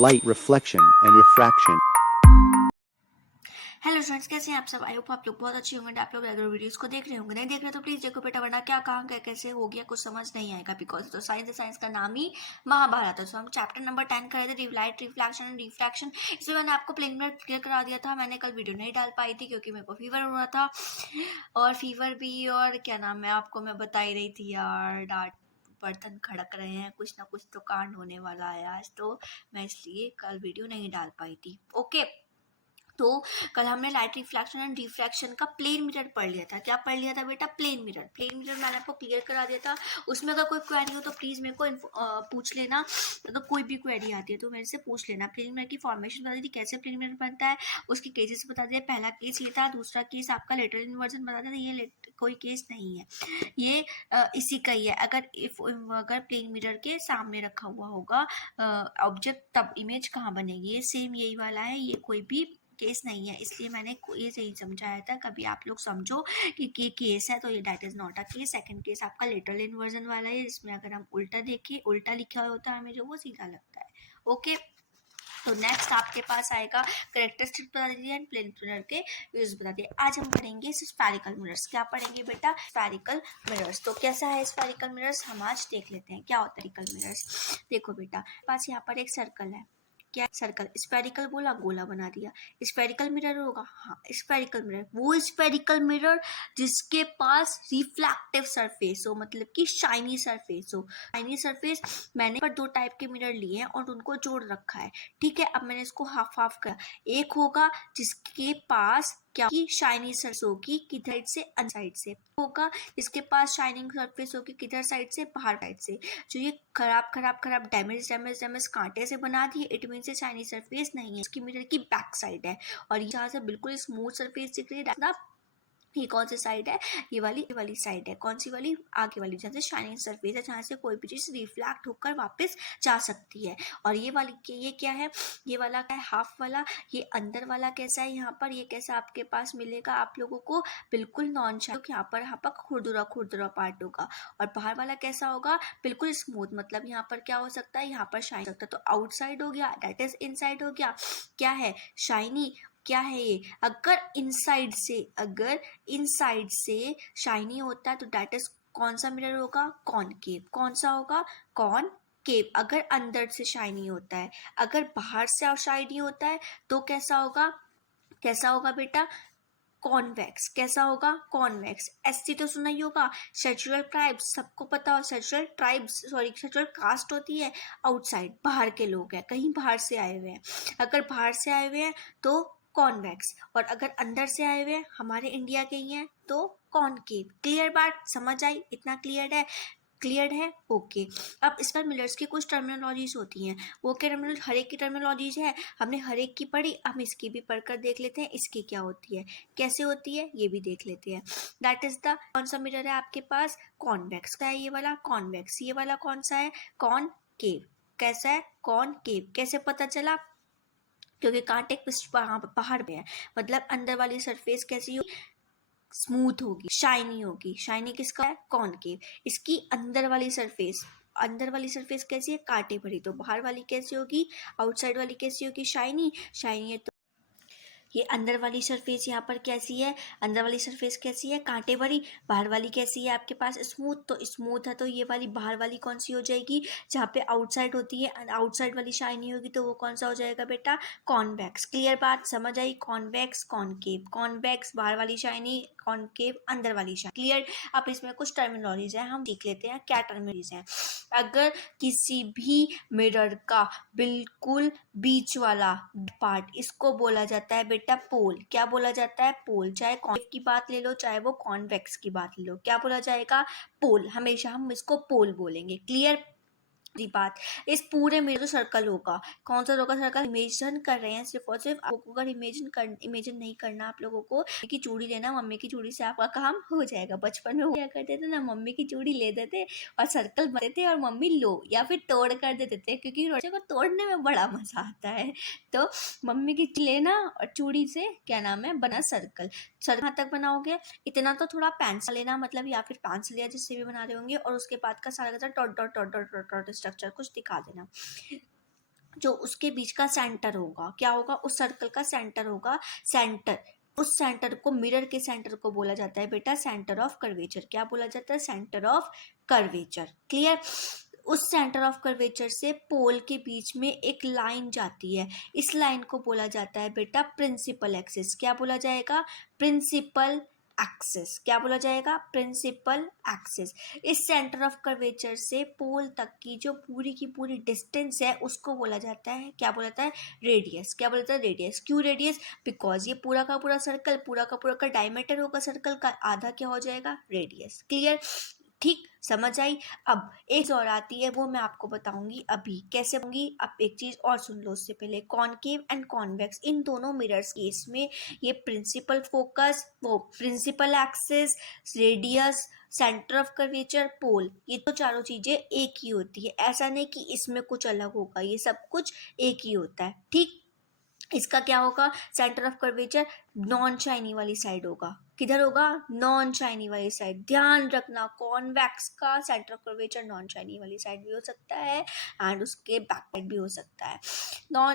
light reflection and refraction. Hello friends, कैसे हैं आप सब? आई होप आप लोग बहुत अच्छे होंगे। आप लोग रेगुलर वीडियोस को देख रहे होंगे, नहीं देख रहे तो प्लीज देखो बेटा, वरना क्या कहाँ क्या कैसे हो गया कुछ समझ नहीं आएगा। बिकॉज तो साइंस का नाम ही महाभारत है। सो हम चैप्टर नंबर 10 कर रहे थे, लाइट रिफ्लेक्शन एंड रिफ्रैक्शन। इसमें मैंने आपको प्लेन क्लियर करा दिया था। मैंने कल वीडियो नहीं डाल पाई थी क्योंकि मेरे को फीवर हो रहा था, और फीवर भी, और क्या नाम है आपको मैं बता ही रही थी यार, डांट बर्तन खड़क रहे हैं, कुछ ना कुछ तो कांड होने वाला है आज, तो मैं इसलिए कल वीडियो नहीं डाल पाई थी। ओके, तो कल हमने लाइट रिफ्लेक्शन एंड रिफ्रैक्शन का प्लेन मिरर पढ़ लिया था। क्या पढ़ लिया था बेटा? प्लेन मिरर मैंने आपको क्लियर करा दिया था। उसमें अगर कोई क्वेरी हो तो प्लीज मेरे को पूछ लेना। तो कोई भी क्वेरी आती है तो मेरे से पूछ लेना। प्लेन मिरर की फॉर्मेशन बता दी, कैसे प्लेन मिरर बनता है, उसके केसेस बता दिए। पहला केस ये था, दूसरा केस आपका लेटरल इन्वर्जन बता दिया। ये कोई केस नहीं है, ये इसी का ही है। अगर प्लेन मिरर के सामने रखा हुआ होगा ऑब्जेक्ट, तब इमेज कहाँ बनेगी? ये सेम यही वाला है, ये कोई भी केस नहीं है, इसलिए मैंने ये सही समझाया था। कभी आप लोग समझो कि ये केस है तो ये that is not a case. Second case आपका लेटरल इन्वर्जन वाला है, इसमें अगर हम उल्टा देखें, उल्टा लिखा होता है हमें जो, वो सीधा लगता है। ओके, तो नेक्स्ट आपके पास आएगा करेक्टरिस्टिक बता दीजिए एंड प्लेन मिरर के यूज बता दिए। आज हम पढ़ेंगे स्फेरिकल मिरर्स। क्या पढ़ेंगे बेटा? Spherical mirrors. तो कैसा है स्फेरिकल मिरर्स, हम आज देख लेते हैं क्या होता है स्फेरिकल मिरर्स। देखो बेटा, पास यहाँ पर एक सर्कल है। क्या सर्कल? स्फेरिकल बोला, गोला बना दिया। स्फेरिकल मिरर होगा, हाँ स्फेरिकल मिरर, वो स्फेरिकल मिरर जिसके पास रिफ्लेक्टिव सरफेस हो, मतलब कि शाइनी सरफेस हो। शाइनी सरफेस मैंने पर दो टाइप के मिरर लिए हैं और उनको जोड़ रखा है, ठीक है। अब मैंने इसको हाफ हाफ करा। एक होगा जिसके पास क्या की शाइनी सरफेस होगी, किधर से? अंदर साइड से होगा। जिसके पास शाइनिंग सरफेस होगी किधर साइड से? बाहर साइड से। जो ये खराब डैमेज कांटे से बना दिए, इट मीन से शाइनी सरफेस नहीं है, इसकी मिरर की बैक साइड है। और यहाँ से बिल्कुल स्मूथ सरफेस दिख रही है। ये कौन सी साइड है? ये वाली साइड है। कौन सी वाली? आगे वाली, जहाँ से शाइनिंग सरफेस है, जहाँ से कोई भी चीज रिफ्लेक्ट होकर वापस जा सकती है। और ये वाली, ये क्या है? ये वाला क्या है? हाफ वाला। ये अंदर वाला कैसा है? यहाँ पर ये कैसा आपके पास मिलेगा आप लोगों को? बिल्कुल नॉन शाइनिंग, यहाँ पर खुरदुरा पार्ट होगा। और बाहर वाला कैसा होगा? बिल्कुल स्मूथ, मतलब यहाँ पर क्या हो सकता है? यहाँ पर शाइन सकता है। तो आउटसाइड हो गया, दैट इज इनसाइड हो गया। क्या है? शाइनी। क्या है ये? अगर इनसाइड से शाइनी होता है तो दैट इज कौन सा मिरर होगा? कॉनकेव। कौन सा होगा? कॉनकेव। अगर अंदर से शाइनी होता है, अगर बाहर से शाइनी होता है तो कैसा होगा बेटा? कॉन्वेक्स। कैसा होगा? कॉन्वेक्स। एससी तो सुना ही होगा, सेचुरल ट्राइब्स, सबको पता हो। सेचुरल कास्ट होती है आउटसाइड, बाहर के लोग हैं, कहीं बाहर से आए हुए हैं। अगर बाहर से आए हुए हैं तो कॉन्वेक्स, और अगर अंदर से आए हुए हैं, हमारे इंडिया के ही हैं, तो कॉनकेव। क्लियर बात? समझ आई? इतना क्लियर है? ओके। अब इस पर मिलर्स की कुछ टर्मिनोलॉजीज होती हैं। वो क्या हर एक की टर्मिनोलॉजीज है, हमने हर एक की पढ़ी, हम इसकी भी पढ़कर देख लेते हैं इसकी क्या होती है, कैसे होती है, ये भी देख लेते हैं। दैट इज द, कौन सा मिरर है आपके पास? कॉन्वेक्स का है ये वाला, कॉन्वेक्स। ये वाला कौन सा है? कॉनकेव। कैसा है? कॉनकेव। कैसे पता चला? क्योंकि कांटे बाहर में है, मतलब अंदर वाली सरफेस कैसी हो? स्मूथ होगी, शाइनी होगी। शाइनी किसका है? कॉनकेव। इसकी अंदर वाली सरफेस कैसी है? कांटे भरी। तो बाहर वाली कैसी होगी? आउटसाइड वाली कैसी होगी? शाइनी है। तो ये अंदर वाली सरफेस यहाँ पर कैसी है? अंदर वाली सरफेस कैसी है? कांटे भरी। बाहर वाली कैसी है आपके पास? स्मूथ। तो स्मूथ है तो ये वाली बाहर वाली कौन सी हो जाएगी? जहाँ पे आउटसाइड होती है, आउटसाइड वाली शाइनी होगी, तो वो कौन सा हो जाएगा बेटा? कॉन्वेक्स। क्लियर बात? समझ आई? Convex, concave. कॉन्वेक्स बाहर वाली शाइनी, कॉनकेव अंदर वाली शाइनी। क्लियर? अब इसमें कुछ टर्मिनोलॉजीज है, हम देख लेते हैं क्या टर्मिनोलॉजीज है। अगर किसी भी मिरर का बिल्कुल बीच वाला पार्ट, इसको बोला जाता है बेटा पोल। क्या बोला जाता है? पोल। चाहे कॉन्वेक्स की बात ले लो, चाहे वो कॉन्वेक्स की बात ले लो, क्या बोला जाएगा? पोल। हमेशा हम इसको पोल बोलेंगे। क्लियर बात? इस पूरे में जो सर्कल होगा, कौन सा होगा सर्कल? इमेजिन कर रहे हैं सिर्फ और सिर्फ आपको। अगर इमेजिन नहीं करना आप लोगों को, की चूड़ी लेना, मम्मी की चूड़ी से आपका काम हो जाएगा। बचपन में क्या करते थे ना, मम्मी की चूड़ी ले देते और सर्कल बनते थे, और मम्मी लो या फिर तोड़ कर देते थे, क्योंकि रोटे को तोड़ने में बड़ा मजा आता है। तो मम्मी की लेना और चूड़ी से क्या नाम है, बना सर्कल तक बनाओगे। इतना तो थोड़ा पेंसिल लेना, मतलब या फिर पेंसिल या जिससे भी बना रहे होंगे, और उसके बाद का सारा dot dot dot dot dot structure कुछ दिखा देना। जो उसके बीच का सेंटर होगा, क्या होगा, उस सर्कल का सेंटर होगा, सेंटर, उस सेंटर को, मिरर के सेंटर को बोला जाता है बेटा सेंटर ऑफ कर्वेचर। क्या बोला जाता है? Centre of curvature. क्लियर? उस सेंटर ऑफ कर्वेचर से पोल के बीच में एक लाइन जाती है, इस लाइन को बोला जाता है बेटा प्रिंसिपल एक्सिस। क्या बोला जाएगा? Principal axis. क्या बोला जाएगा? Principal axis. इस सेंटर ऑफ कर्वेचर से पोल तक की जो पूरी की पूरी डिस्टेंस है उसको बोला जाता है, क्या बोला जाता है? रेडियस। क्या बोला जाता है? रेडियस। क्यों रेडियस? बिकॉज ये पूरा का पूरा सर्कल, पूरा का डायमीटर होगा सर्कल का, आधा क्या हो जाएगा? रेडियस। क्लियर? ठीक, समझ आई? अब एक और आती है, वो मैं आपको बताऊंगी अभी कैसे होंगी। अब एक चीज और सुन लो उससे पहले, कॉनकेव एंड कॉन्वेक्स, इन दोनों मिरर्स केस में ये प्रिंसिपल फोकस, वो principal axis, radius, centre of curvature, pole, ये तो चारों चीजें एक ही होती है। ऐसा नहीं कि इसमें कुछ अलग होगा, ये सब कुछ एक ही होता है। ठीक, इसका क्या होगा? Centre of curvature non shiny वाली साइड होगा। किधर होगा? नॉन शाइनी वाली साइड। ध्यान रखना, कॉन्वेक्स का centre of curvature non shiny वाली साइड भी हो सकता है एंड उसके बैकवर्ड भी हो सकता है।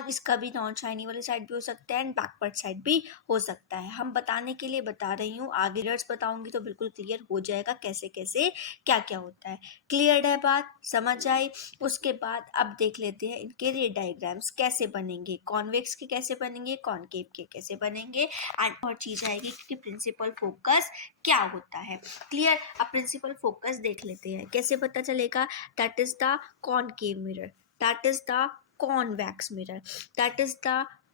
इसका भी नॉन शाइनी वाली साइड भी हो सकता है एंड बैकवर्ड साइड भी हो सकता है। हम बताने के लिए बता रही हूँ, आगे रिजल्ट्स बताऊंगी तो बिल्कुल क्लियर हो जाएगा कैसे कैसे क्या क्या होता है। क्लियर है बात? समझ आई? उसके बाद अब देख लेते हैं इनके रे डायग्राम्स कैसे बनेंगे, कॉन्वेक्स के कैसे बनेंगे, कॉनकेव के कैसे बनेंगे एंड और चीज आएगी कि प्रिंसिपल फोकस क्या होता है। क्लियर? अब प्रिंसिपल फोकस देख लेते हैं, कैसे पता चलेगा? That is the concave mirror, that is the convex mirror, that is the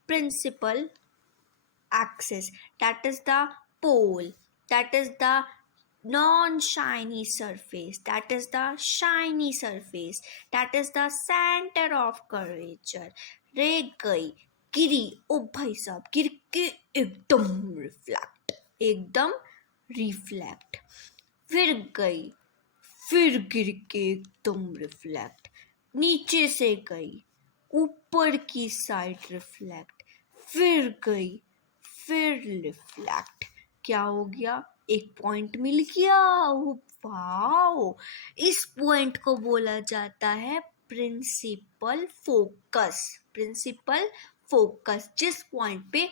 principal axis, that is the pole, that is the non-shiny surface, that is the shiny surface, that is the center of curvature। रे गई, गिरी, ओ भाई साहब गिर के एकदम reflect, एकदम reflect, फिर गई, फिर गिर के एकदम रिफ्लेक्ट, नीचे से गई, ऊपर की साइड रिफ्लेक्ट, फिर गई, फिर रिफ्लेक्ट। क्या हो गया? एक पॉइंट मिल गया। वाओ! इस पॉइंट को बोला जाता है प्रिंसिपल फोकस। प्रिंसिपल फोकस, जिस पॉइंट पे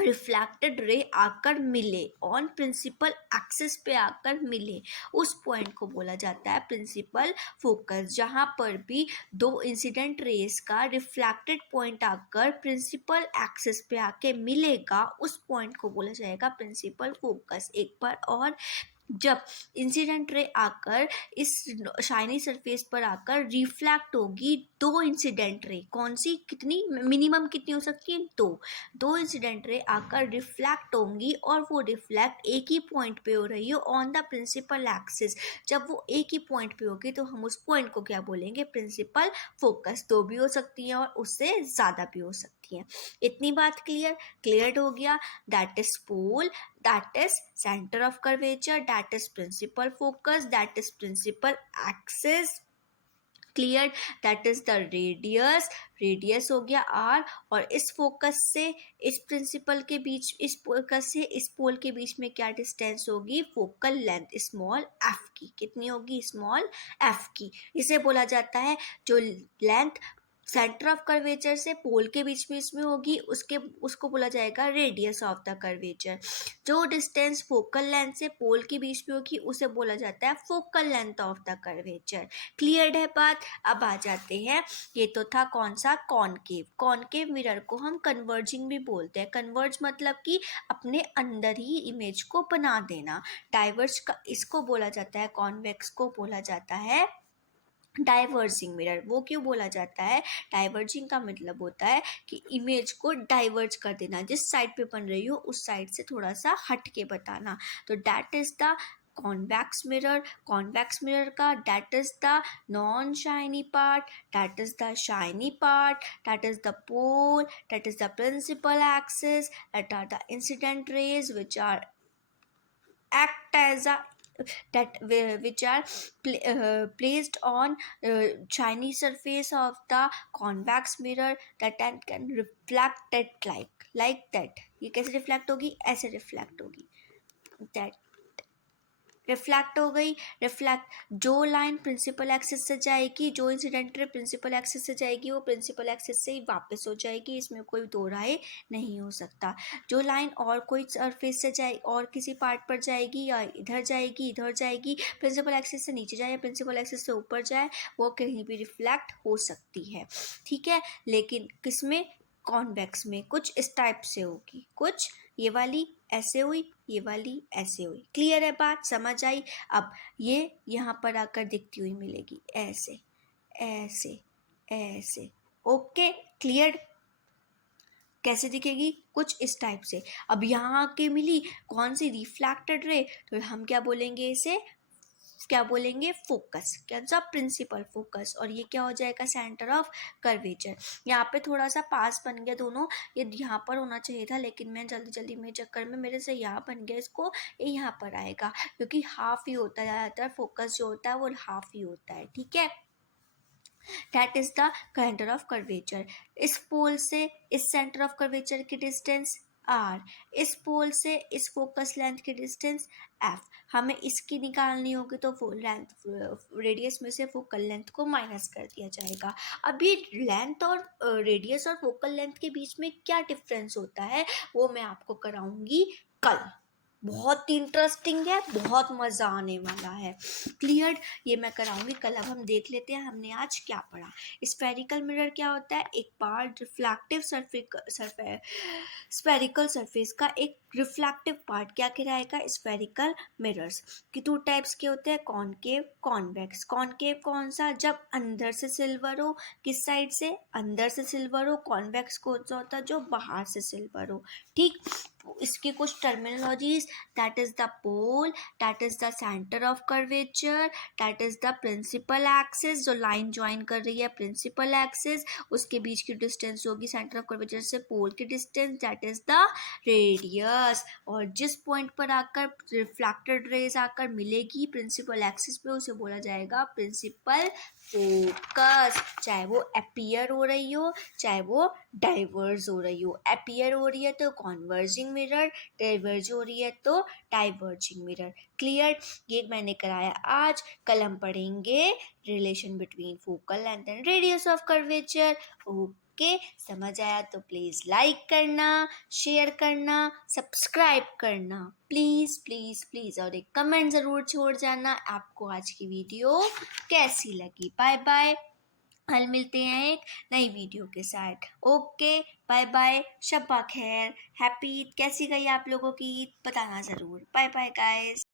रिफ्लेक्टेड रे आकर मिले, ऑन प्रिंसिपल एक्सिस पे आकर मिले, उस पॉइंट को बोला जाता है प्रिंसिपल फोकस। जहां पर भी दो इंसिडेंट रेस का रिफ्लेक्टेड पॉइंट आकर प्रिंसिपल एक्सिस पे आके मिलेगा, उस पॉइंट को बोला जाएगा प्रिंसिपल फोकस। एक बार और, जब इंसिडेंट रे आकर इस शाइनी सरफेस पर आकर रिफ्लेक्ट होगी दो इंसिडेंट रे, कौन सी, कितनी, मिनिमम कितनी हो सकती है? दो इंसिडेंट रे आकर रिफ्लेक्ट होंगी और वो रिफ्लेक्ट एक ही पॉइंट पे हो रही हो ऑन द प्रिंसिपल एक्सिस। जब वो एक ही पॉइंट पे होगी तो हम उस पॉइंट को क्या बोलेंगे? Principal focus. दो भी हो सकती हैं और उससे ज़्यादा भी हो सकती हैं। इतनी बात क्लियर हो गया? That is pole, that is center of curvature, that is principal focus, that is principal axis। Clear? That is the radius, radius हो गया r, और इस फोकस से इस प्रिंसिपल के बीच, इस फोकस से इस पोल के बीच में क्या डिस्टेंस होगी? फोकल लेंथ स्मॉल f की। कितनी होगी? स्मॉल f की। इसे बोला जाता है, जो लेंथ सेंटर ऑफ कर्वेचर से पोल के बीच में इसमें होगी, उसको बोला जाएगा रेडियस ऑफ द कर्वेचर। जो डिस्टेंस फोकल लेंथ से पोल के बीच में होगी उसे बोला जाता है focal length of the curvature. Clear है बात? अब आ जाते हैं, ये तो था कौन सा? कॉनकेव। कॉनकेव मिरर को हम कन्वर्जिंग भी बोलते हैं। कन्वर्ज मतलब कि अपने अंदर ही इमेज को बना देना। डाइवर्ज का इसको बोला जाता है, कॉन्वेक्स को बोला जाता है डाइवर्जिंग मिरर। वो क्यों बोला जाता है? डाइवर्जिंग का मतलब होता है कि इमेज को डाइवर्ज कर देना, जिस साइड पे बन रही हो उस साइड से थोड़ा सा हट के बताना। तो that is the convex mirror. Convex mirror का that is the non shiny part, that is the shiny part, that is the pole, that is the principal axis, that are the incident rays which are act as a which are placed on shiny surface of the convex mirror that can reflect it like that। ये कैसे reflect होगी? ऐसे reflect होगी। that reflect हो गई, reflect जो line principal axis से जाएगी, जो इंसिडेंट रे प्रिंसिपल एक्सिस से जाएगी वो प्रिंसिपल एक्सिस से ही वापस हो जाएगी, इसमें कोई दो राय नहीं हो सकता। जो लाइन और कोई सरफेस से जाए और किसी पार्ट पर जाएगी या इधर जाएगी, प्रिंसिपल एक्सिस से नीचे जाए या प्रिंसिपल एक्सिस से ऊपर जाए, वो कहीं भी रिफ्लेक्ट हो सकती है, ठीक है। लेकिन किसमें, कॉन्वेक्स में कुछ इस टाइप से होगी, कुछ ये वाली ऐसे हुई, ये वाली ऐसे हुई। क्लियर है बात, समझ आई। अब ये यहाँ पर आकर दिखती हुई मिलेगी ऐसे ऐसे ऐसे, ओके क्लियर। कैसे दिखेगी, कुछ इस टाइप से। अब यहाँ आके मिली कौन सी, रिफ्लेक्टेड रे, तो हम क्या बोलेंगे इसे, क्या बोलेंगे, फोकस, क्या सा, प्रिंसिपल फोकस। और ये क्या हो जाएगा, सेंटर ऑफ कर्वेचर। यहाँ पे थोड़ा सा पास बन गया दोनों, ये यहाँ पर होना चाहिए था लेकिन मैं जल्दी जल्दी में चक्कर में मेरे से यहाँ बन गया, इसको ये यहाँ पर आएगा क्योंकि हाफ ही होता है, ज़्यादातर फोकस जो होता है वो हाफ ही होता है, ठीक है। That is the centre of curvature. इस पोल से इस सेंटर ऑफ कर्वेचर की डिस्टेंस आर, इस पोल से इस फोकस लेंथ की डिस्टेंस एफ। हमें इसकी निकालनी होगी तो लेंथ, रेडियस में से फोकल लेंथ को माइनस कर दिया जाएगा। अब ये लेंथ और रेडियस और फोकल लेंथ के बीच में क्या डिफरेंस होता है वो मैं आपको कराऊंगी कल। बहुत इंटरेस्टिंग है, बहुत मज़ा आने वाला है, क्लियर। ये मैं कराऊंगी कल। अब हम देख लेते हैं हमने आज क्या पढ़ा। स्फेरिकल मिरर क्या होता है, एक पार्ट रिफ्लेक्टिव स्फेरिकल सरफेस का एक रिफ्लेक्टिव पार्ट क्या कहलाएगा, स्फेरिकल मिरर्स की टू टाइप्स के होते हैं, कॉनकेव कॉन्वेक्स। कॉनकेव कौन सा, जब अंदर से सिल्वर हो, किस साइड से, अंदर से सिल्वर हो। कॉन्वेक्स कौन सा होता है, जो बाहर से सिल्वर हो, ठीक। इसकी कुछ terminologies, that is the pole, that is the centre of curvature, that is the principal axis, जो लाइन ज्वाइन कर रही है प्रिंसिपल एक्सिस, उसके बीच की डिस्टेंस होगी सेंटर ऑफ कर्वेचर से पोल की distance, that is the radius. और जिस पॉइंट पर आकर रिफ्लेक्टेड रेज आकर मिलेगी प्रिंसिपल एक्सिस पे उसे बोला जाएगा प्रिंसिपल फोकस, चाहे वो अपीयर हो रही हो चाहे वो डाइवर्ज हो रही हो। अपीयर हो रही है तो कॉन्वर्जिंग मिरर, डाइवर्ज हो रही है तो डाइवर्जिंग मिरर, क्लियर। ये मैंने कराया आज। कल हम पढ़ेंगे relation between focal length and radius of curvature. Okay, समझ आया तो प्लीज़ लाइक करना, शेयर करना, सब्सक्राइब करना, प्लीज़ प्लीज़ प्लीज़, और एक कमेंट ज़रूर छोड़ जाना आपको आज की वीडियो कैसी लगी। बाय बाय, कल मिलते हैं एक नई वीडियो के साथ। ओके बाय बाय, शब्बा खैर, हैप्पी ईद। कैसी गई आप लोगों की ईद बताना ज़रूर। Bye bye guys.